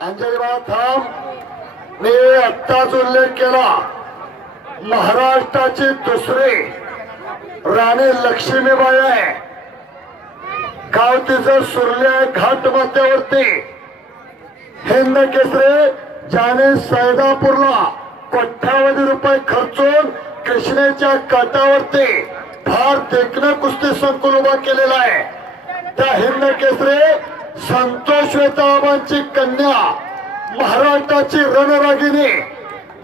अंजली बाळा थांब. मी आत्ताच उल्लेख केला, महाराष्ट्राची दुसरी राणी लक्ष्मीबाई आहे. गाव तिचं सुरल्या घाट माथ्यावरती. हिंद केसरी ज्याने सैदापूरला कोट्यावधी रुपये खर्चून कृष्णेच्या काठावरती फार देखणं कुस्ती संकुल उभा केलेला आहे. त्या हिंद केसरी संतोष वेताळांची कन्या, महाराष्ट्राची रणरागिणी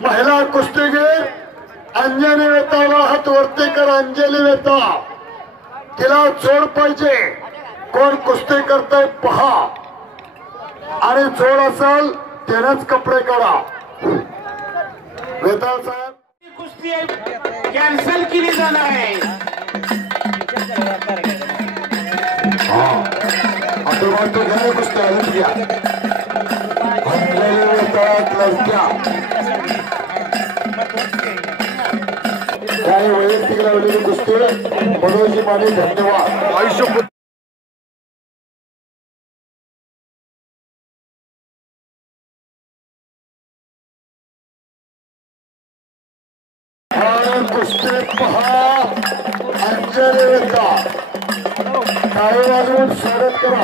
महिला कुस्तीगीर अंजली वेताळला हात वरती कर. अंजली वेताळ, तिला जोड पाहिजे. कोण कुस्ती करताय पहा आणि जोड असेल त्यानंच कपडे काढा. वेताळ साहेब, कुस्ती कॅन्सल केली जाणार आहे. कुस्ती आलीच घ्या. अंजली वेताळात लढत्या काही वैयक्तिक लावलेली कुस्ती मनोजी माने. धन्यवाद. आयुष्य कुस्ती पहा. अंजली वेताळ टाळी वाजवून स्वागत करा.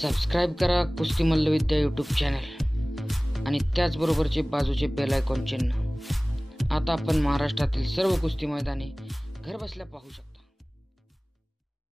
सबस्क्राईब करा कुस्ती मल्लविद्या यूट्यूब चॅनल आणि त्याचबरोबरचे बाजूचे बेल आयकॉन चिन्ह. आता आपण महाराष्ट्रातील सर्व कुस्ती मैदाने घरबसल्या पाहू शकतो.